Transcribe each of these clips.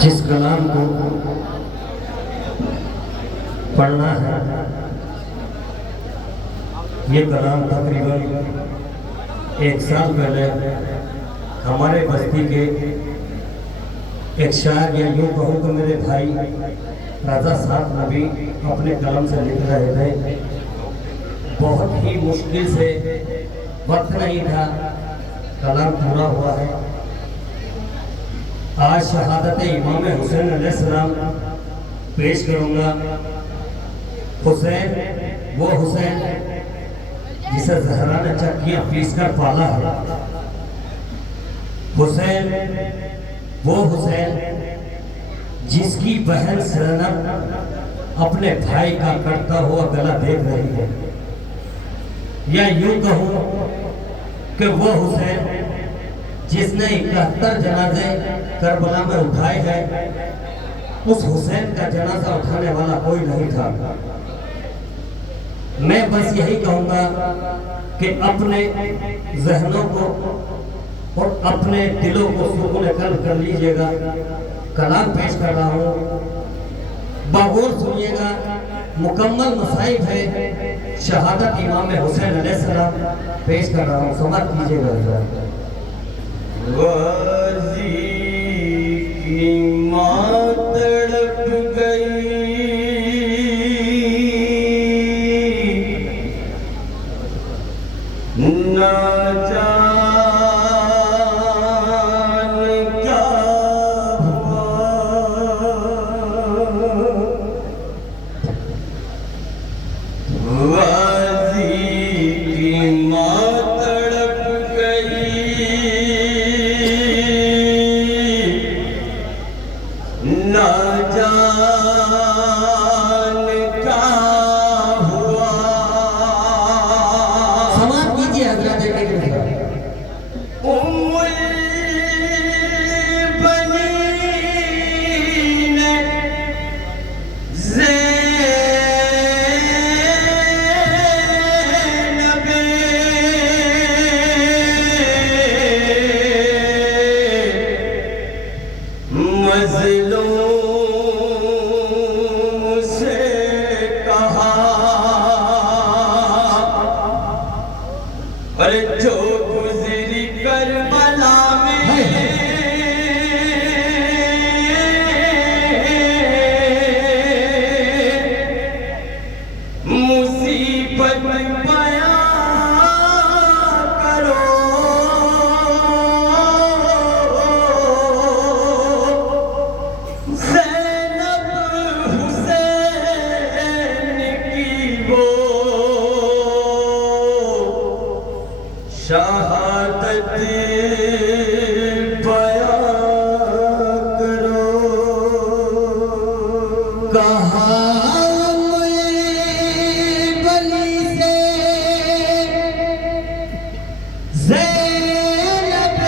जिस कलाम को पढ़ना है ये कलाम तकरीबन 1 साल पहले हमारे बस्ती के एक शायर या यूँ कहूँ तो मेरे भाई राजा साहब नबी अपने कलम से लिख रहे थे। बहुत ही मुश्किल से, वक्त नहीं था, कलाम पूरा हुआ है। आज शहादत इमाम हुसैन अलैहिस्सलाम पेश करूंगा। हुसैन वो हुसैन जिसे ज़हरा ने चक्कियां पीस कर पाला है। हुसैन वो हुसैन जिसकी बहन ज़ैनब अपने भाई का कटता हुआ गला देख रही है, या यूं कहूं कि वो हुसैन जिसने 71 जनाजे करबला में उठाए हैं, उस हुसैन का जनाजा उठाने वाला कोई नहीं था। मैं बस यही कहूंगा कि अपने जहनों को और अपने दिलों को सुकून कल्ब कर लीजिएगा। कलाम पेश कर रहा हूँ, बागौर सुनिएगा। मुकम्मल मसाइब है, शहादत इमाम हुसैन अलैहिस्सलाम पेश कर रहा हूँ, समाप्त कीजिएगा। गाजी की माँ तड़प गई, ना जान क्या हुआ। गाजी की माँ तड़प गई, ना जान क्या हुआ। समाप्त कीजिए हज़रत। उम्मुल बनीन ज़ैनब मज़लूम से कहा, अरे जो गुज़री करबला में मुसीबत बयां करो, ज़ैनब हुसैन की वो शहादत बयां करो। कहा बली से ज़ैनब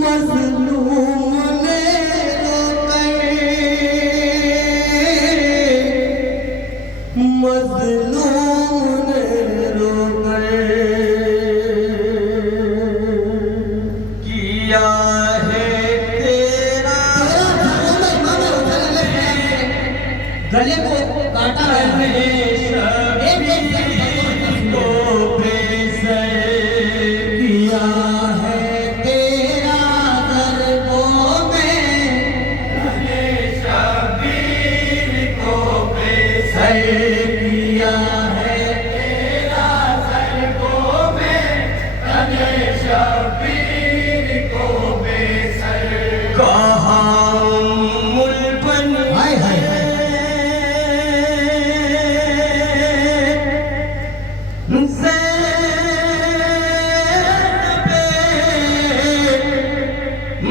मज़लूम ने मज़लूम ने रो किया है तेरा गले को काटा है तो बेसर किया है तेरा दरबों में शबीर को बेसर किया है तेरा सरगों में, तने शबीर को बेसर कहा। उम्मुल बनीन हाय हाय ज़ैनब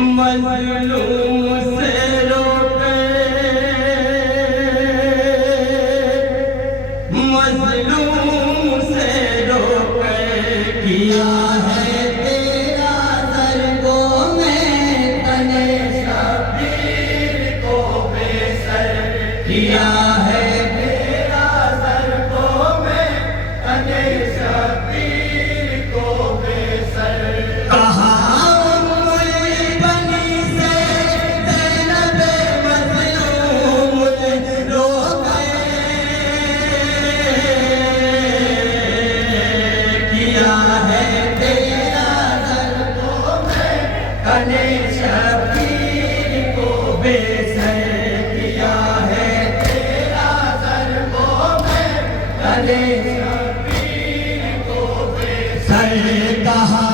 मज़लूम से रोके, मज़लूम से रोके। किया है तेरा दरबों में तने शबीर को बेसर किया है तेरा सरगों में, तने शबीर को बेसर कहा तने शबीर को बेसर किया है तेरा सर को मैं तने शबीर को बेसर कहा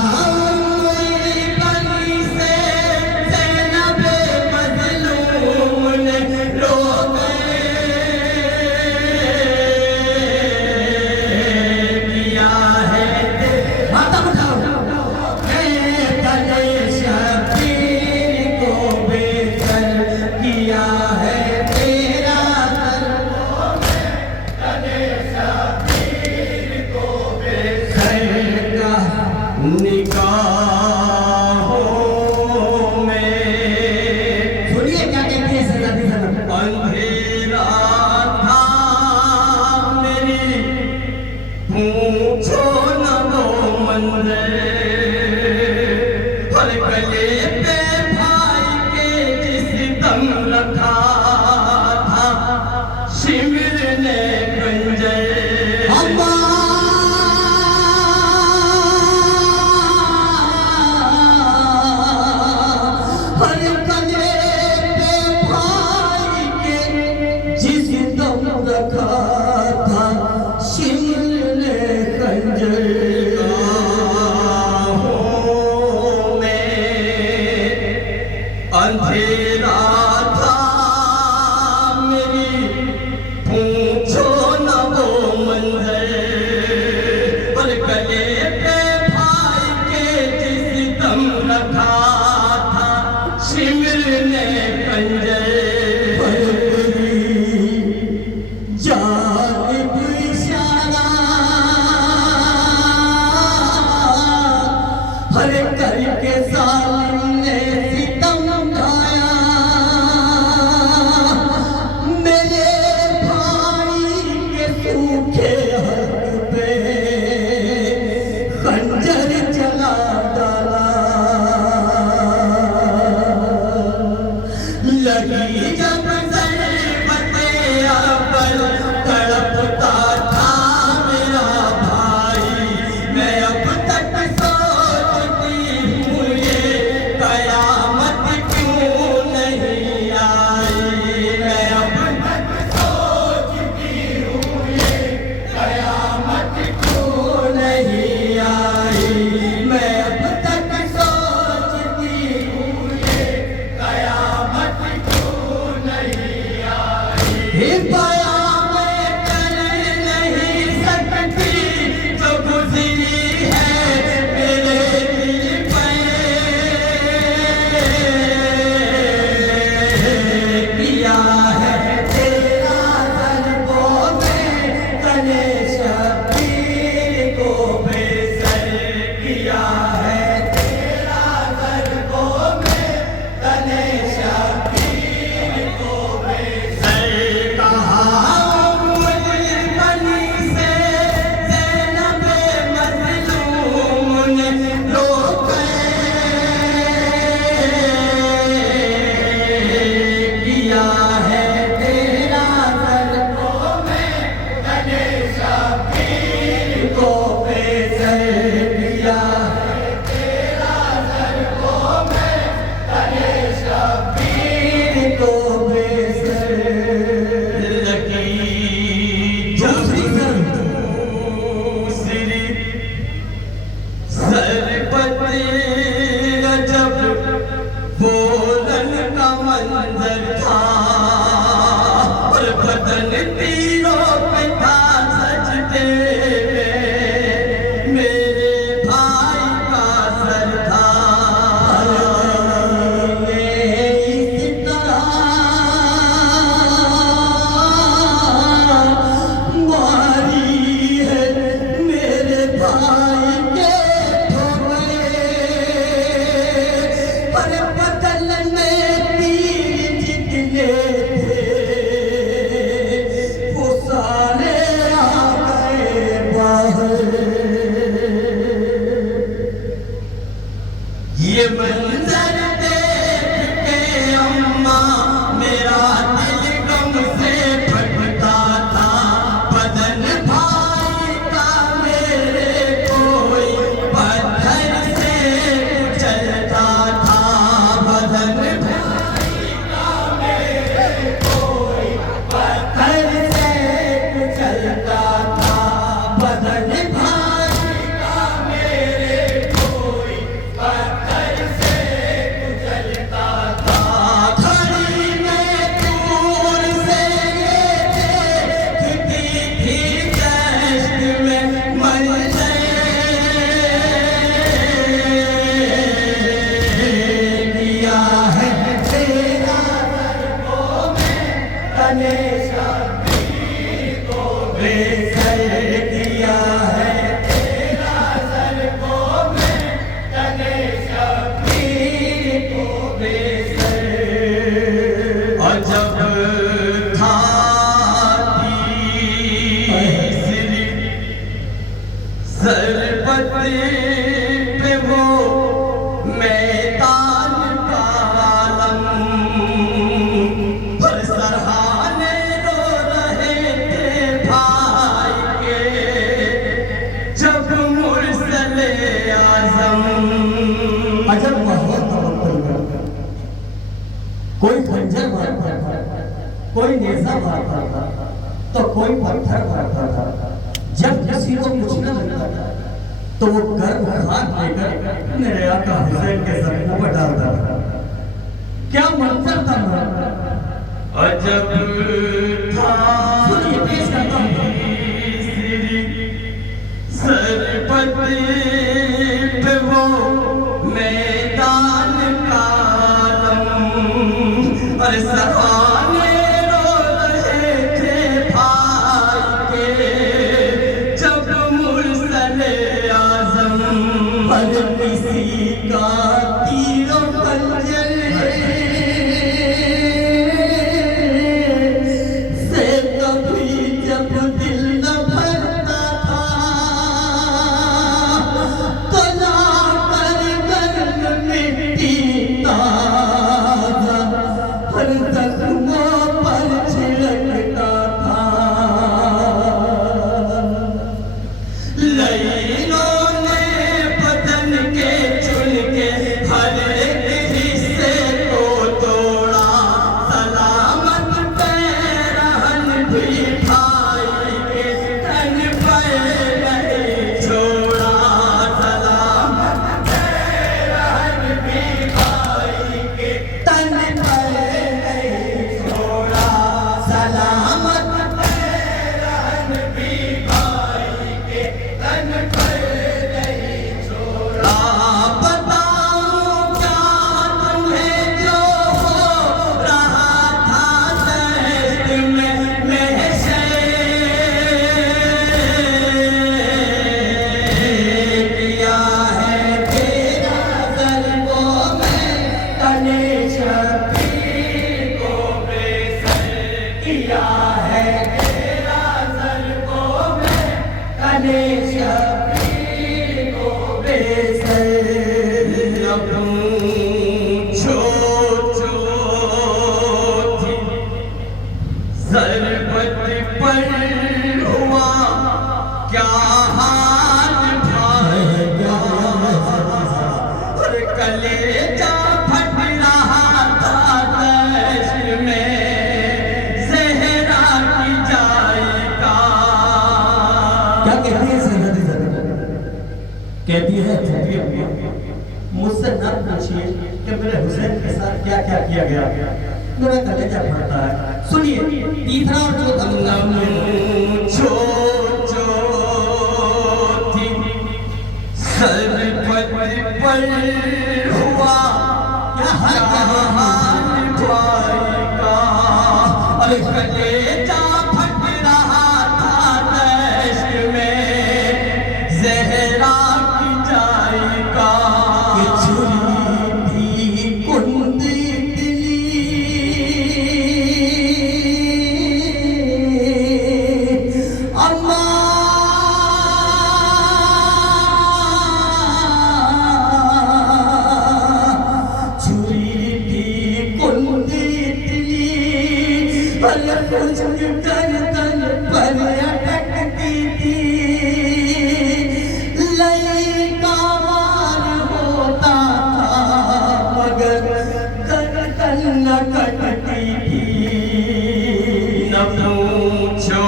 निगाहों में सुनिए क्या कहते हैं सजादी सनम अंधेरा था मेरी पूछो न वो मंदिर पर गले पे भाई के जिस दम रखा था शिविर ने गंजे अंधेरा था मेरी पूछो न वो मंजर पर गले पे भाई के जिस दम रखा था शिविर ने कंजर जानिब इशारा हर करके सालिम ने लगी जब ज़रबते अव्वल तड़पता था मेरा भाई मैं अब तक सोचती हूँ ये कयामत क्यों नहीं आई मैं अब तक सोचती हूँ ये कयामत क्यों नहीं आई मैं अब तक सोचती हूँ ये कयामत पाया मैं कर नहीं सकती जो गुजरी है मेरे दिल पे किया है तेरा सर को मैं तने शबीर को बेसर किया है तेरा सर को मैं तने शबीर को बेसर मंजर था और बदन तीरों पे था सजदे में मेरे भाई का सर था इस तरह मारी है मेरे भाई के ठोके पर बदल में ये मंजर देख के अम्मा मेरा दिल गम से फटता था बदन भाई का मेरे कोई पत्थर से चलता था आजम। अजब माहौल तवक्कुल का, कोई खंजर मारता था, कोई नेजा मारता था, तो कोई पत्थर मारता था। जब किसी को कुछ न लगता था तो वो गर्म हाथ लेकर मेरे आका हुसैन के जख्मों पर डालता था। क्या मंजर था मेरा, अजब था सुनिए पेश करता हूँ। सरपत पे वो मैदान कालम, और सहाने रो रहे थे भाई के जब मुरसले आजम। हर किसी का तीरों खंजर से कभी जब दिल न भरता था, तो लाकर गर्म मिट्टी ताजा हर जख्मों पर छिड़कता था। लईलों ने बदन के चुन के हर एक हिस्से को तोड़ा, सलामत पैरहन भी भाई के तन पर नहीं छोड़ा। सलामत पैरहन भी भाई के तन पर नहीं छोड़ा, सलामत पैरहन भी भाई के तन पर नहीं छोड़ा। बताऊं क्या तुम्हें जो हो रहा था दहश्त में महशर, किया है तेरा ज़ल्फ़ों में तने शबीर को बेसर, किया है तेरा ज़ल्फ़ों में तने शबीर को बेसर। सरबत पर हुआ क्या हाल भाई का, और कलेजा फट रहा था दश्त में ज़हरा की जायका। क्या कहती है सैयदी ज़हरा? कहती है छोटी अम्मा, मुझसे न पूछिए कि मेरे हुसैन के साथ क्या क्या किया गया, मेरा कलेजा फटता है। सुनिए तीसरा और चौथा छो थी सरबत पर हुआ क्या हाल भाई का, और कलेजा फट रहा था दश्त में ज़हरा की जायका। कि छुरी थी कुंदी अम्मा, छुरी थी कुंदी पल खुश्क गर्दन पर अटकती थी। लई का वार होता था मगर गर्दन न कटती थी। न पूछो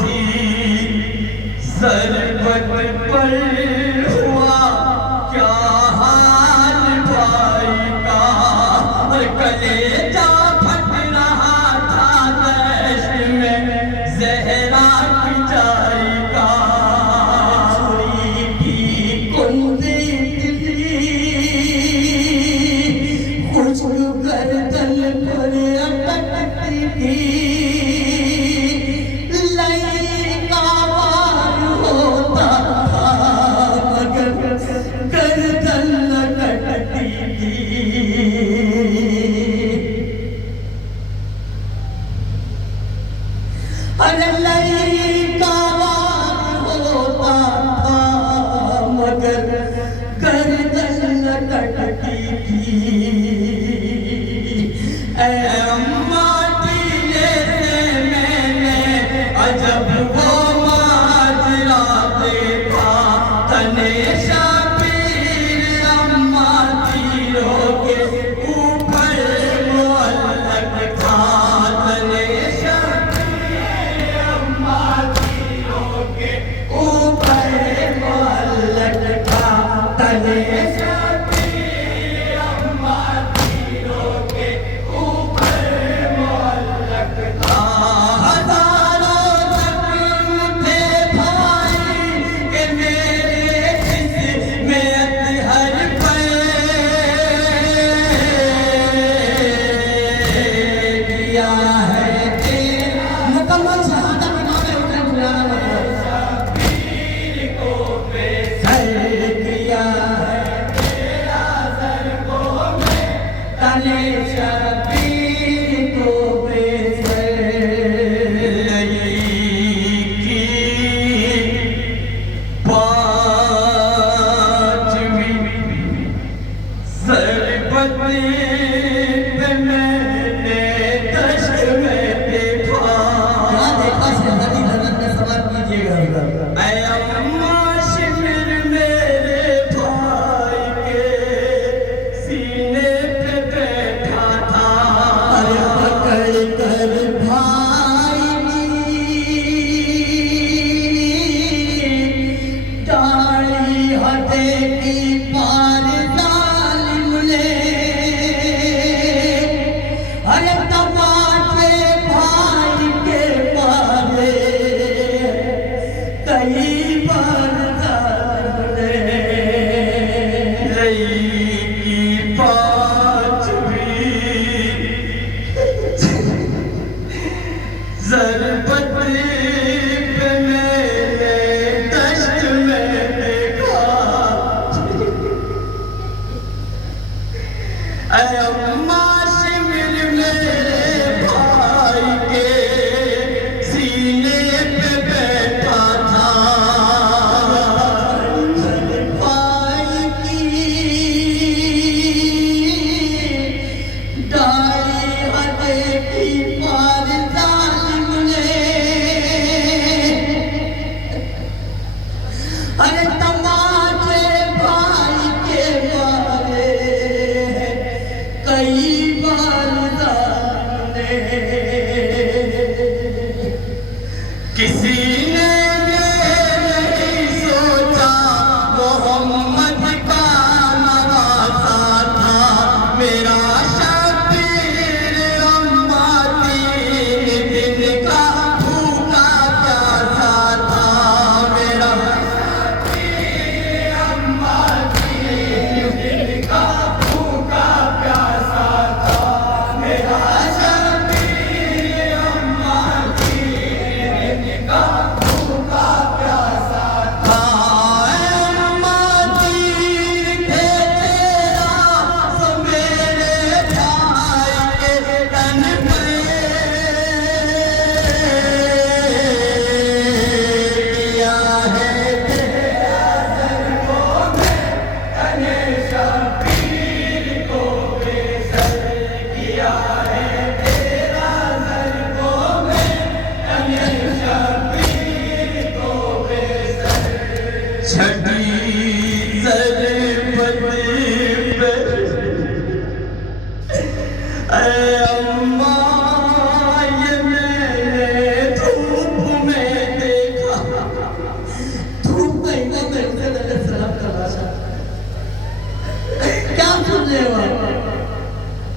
थी सरबत पर हुआ क्या हाल भाई का, और कलेजा फट रहा था तने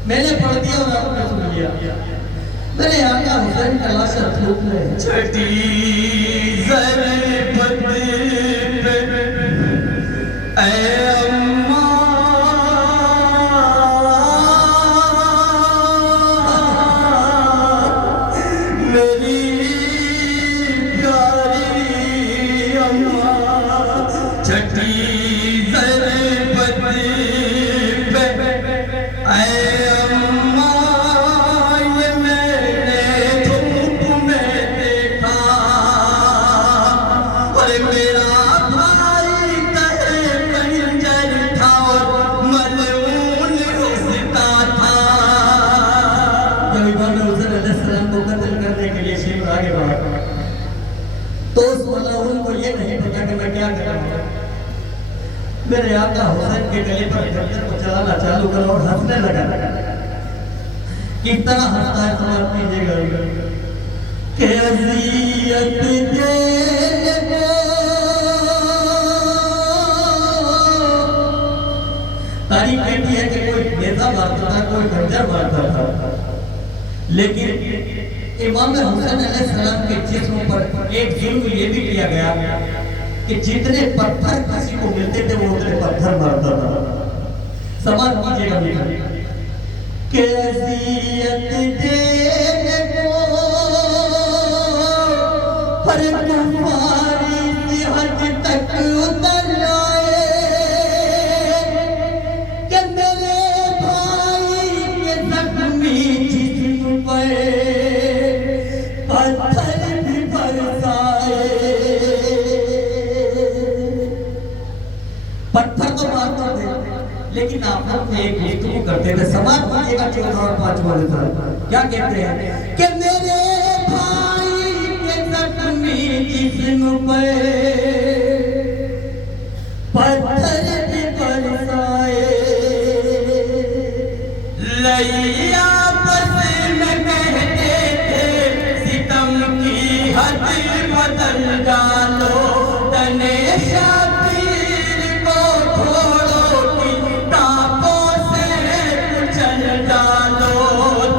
मैंने पढ़ दिया और आपने सुन लिया। मैंने आका हुसैन तलाशा धूप में छठी ज़रबत पे ऐ अम्मा मेरी प्यारी अम्मा छठी ज़रबत पे ऐ तो उस मलाउन को ये नहीं पता कि मैं क्या कर रहा हूँ। मेरे आका हुसैन के गले पर खंजर को चलाना चालू करा और हंसने लगा। कितना हंसता है समझ लीजिएगा कि अज़ियत देने को तारीफ कहती है कि कोई नेता मारता था, कोई खंजर मारता था, लेकिन इमाम हुसैन अलैहिस्सलाम के जिस्म पर एक जुल्म ये भी किया गया कि जितने पत्थर किसी को मिलते थे वो उतने पत्थर मारता था। समाज कीजिएगा बेटा कि अज़ियत देने को पर तुम्हारी सिहत तक उतर आए कि मेरे भाई के जख्मी जिस्म पर पत्थर भी बरसाए। पत्थर तो मारते थे लेकिन आप लोग एक गुफ्तगू करते थे। समाज कीजिएगा 14 और 5 वाले तरह क्या कहते हैं कि मेरे भाई के जख्मी जिस्म पर पत्थर भी बरसाए। लैया बस में कहते थे सितम की हद बदल डालो, तने शातिर को घोड़ों की टापों से कुचल डालो,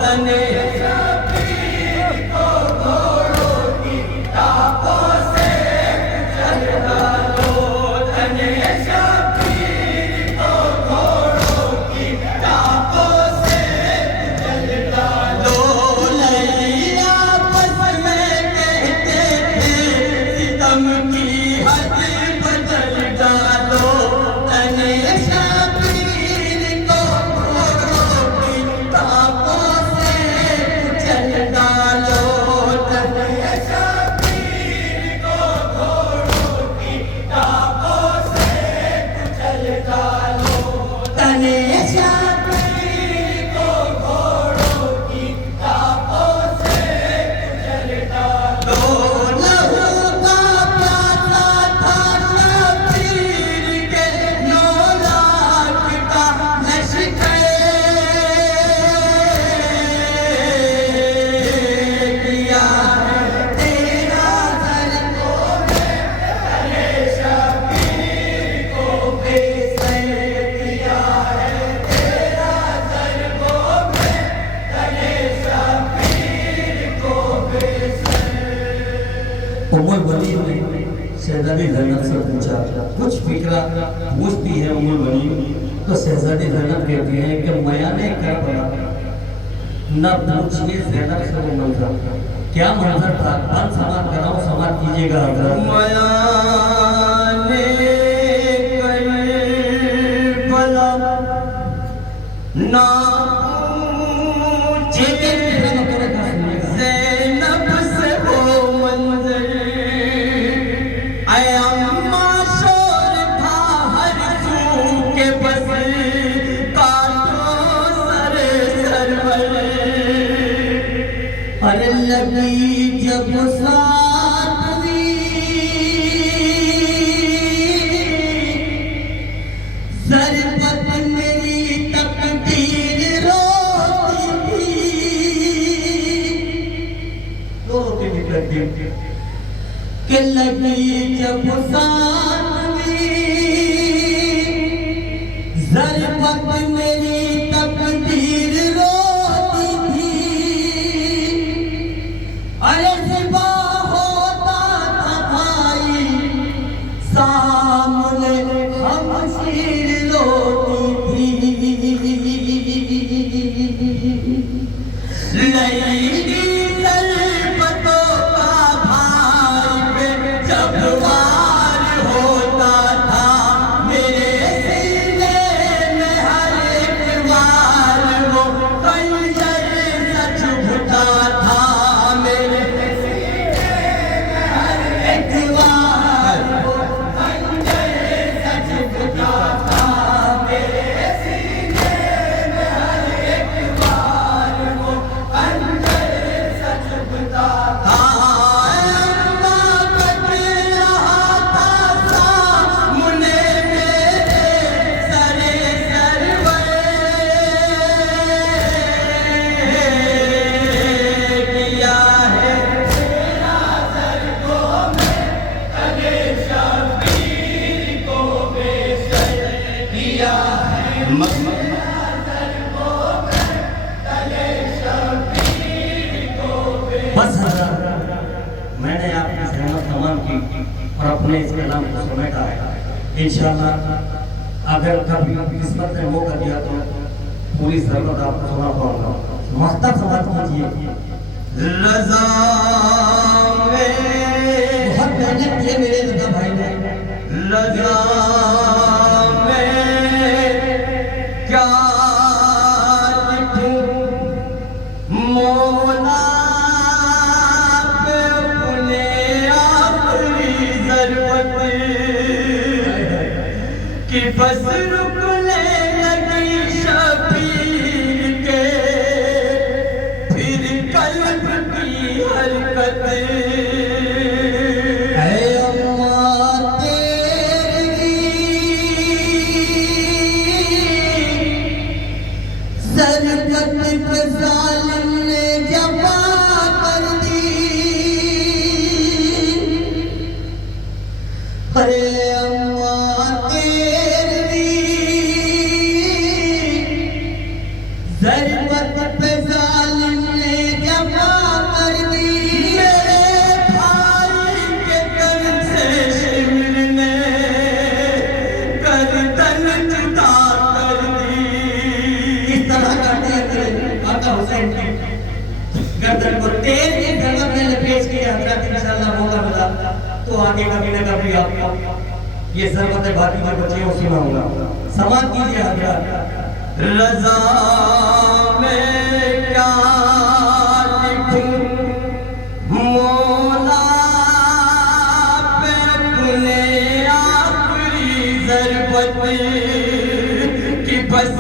तने शातिर को घोड़ों की टापों से कुचल डालो, तने शातिर को घोड़ों की टापों से कुचल डालो। लैया बस में कहते थे सितम की हद बदल डालो, तने शातिर को घोड़ों की टापों से कुचल डालो, तने शातिर को घोड़ों की टापों से कुचल डालो, तने शातिर को घोड़ों की टापों से कुचल डालो। लहू का प्यासा था शबीर के 9 लाख का लश्कर, किया है तेरा दर को तने शबीर को बेसर, किया है तेरा दर को तने शबीर को बेसर। उम्मुल वली ने शहजादी ज़ैनब से पूछा, कुछ फिक्रा पूछती है उम्मुल वली तो शहजादी ज़ैनब कहती है कि मयाने करबला न पूछिए ज़ैनब से वो मंजर क्या मंजर था। बन समाज कराओ, समाज कीजिएगा हजरत। मयाने करबला ना पूछे ज़ैनब से वो मंजर, ऐ अम्मा शोर था हर सू के बस काटो सर सरवर। अरे लगी जब सातवीं ज़रबत मेरी तकदीर रोती थी कि लगी जब सातवीं ज़रबत मेरी तकदीर रोती थी। अरे ज़िबा होता था भाई सामने हमशीर रोती थी। लैली ज़रबतों का भाई पे जब वार होता था, मेरे सीने में हर एक वार वो खंजर सा चुभता था, मेरे सीने में हर एक वार वो खंजर सा चुभता था, मेरे सीने में हर एक वार वो खंजर सा चुभता था। अम्मा कट रहा था सामने मेरे सरे सरवर, किया है तेरा सर को मैं तने शबीर को बेसर, किया है बस हज़रत, मैंने आपकी सहमत तमाम की और अपने इस कलाम को समेटा है। इंशाअल्लाह अगर कभी किस्मत ने मौका दिया तो पूरी ज़रूरत आपको सुना पाऊंगा। मख्तर समात कीजिए। रज़ा में बहुत मेहनत की है मेरे रज़ा भाई ने। रज़ा में क्या लिखूं मौला पे अपने आखिरी ज़रूरत कि बस रुकने लगी शबीर के फिर कल्ब की हरकत। ऐ अम्मा तेरी सरकत पे जालिम ने जफा कर दी। अरे अम्मा तेरी सरकत पे जालिम ने जफा कर दी। मेरे भाई के तन से शिमर ने गर्दन जुदा कर दी। इस तरह करते हैं आका हुसैन की गर्दन को तेज की गर्दन में लपेट के हजरत इंशाअल्लाह मौका मिला तो आगे कभी ना कभी आपको ये ज़रूरत बाकी के बच्चे को सुनाऊंगा। समाज कीजिए हजरत। रज़ा में क्या लिखूं मौला पे अपने आखिरी ज़रूरत कि बस